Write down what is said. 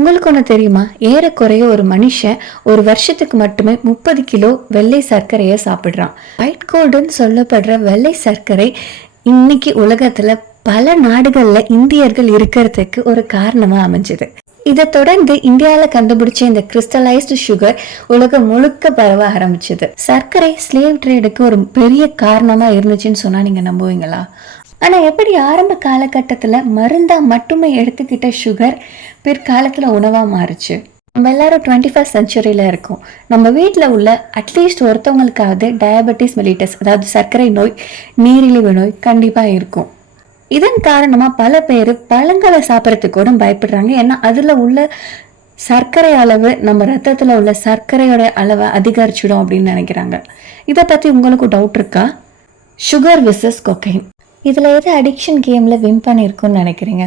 உங்களுக்கு ஒன்று தெரியுமா? ஏறக்குறைய ஒரு மனுஷன் ஒரு வருஷத்துக்கு மட்டுமே 30 கிலோ வெள்ளை சர்க்கரையை சாப்பிட்றான். ஒயிட் கோல்டுன்னு சொல்லப்படுற வெள்ளை சர்க்கரை இன்னைக்கு உலகத்துல பல நாடுகள்ல இந்தியர்கள் இருக்கிறதுக்கு ஒரு காரணமா அமைஞ்சது. இதை தொடர்ந்து இந்தியாவில் கண்டுபிடிச்ச இந்த கிறிஸ்டலைஸ்டு சுகர் உலகம் முழுக்க பரவ ஆரம்பிச்சது. சர்க்கரை ஸ்லேவ் ட்ரேடுக்கு ஒரு பெரிய காரணமா இருந்துச்சுன்னு சொன்னா நீங்க நம்புவீங்களா? ஆனா எப்படி ஆரம்ப காலகட்டத்துல மருந்தா மட்டுமே எடுத்துக்கிட்ட சுகர் பிற்காலத்துல உணவா மாறுச்சு? நம்ம எல்லாரும் 21st செஞ்சுரியில இருக்கோம். நம்ம வீட்டில் உள்ள அட்லீஸ்ட் ஒருத்தவங்களுக்காவது டயபெட்டிஸ் மெலிட்டஸ், அதாவது சர்க்கரை நோய், நீரிழிவு நோய் கண்டிப்பா இருக்கும். இதன் காரணமா பல பேர் பழங்களை சாப்பிட்றதுக்கு கூட பயப்படுறாங்க. ஏன்னா அதுல உள்ள சர்க்கரை அளவு நம்ம ரத்தத்துல உள்ள சர்க்கரையோட அளவை அதிகரிச்சிடும் அப்படின்னு நினைக்கிறாங்க. இதை பத்தி உங்களுக்கு டவுட் இருக்கா? சுகர் விசஸ் கொக்கைன், இதுல எது அடிக்ஷன் கேம்ல வின் பண்ணிருக்கும்னு நினைக்கிறீங்க?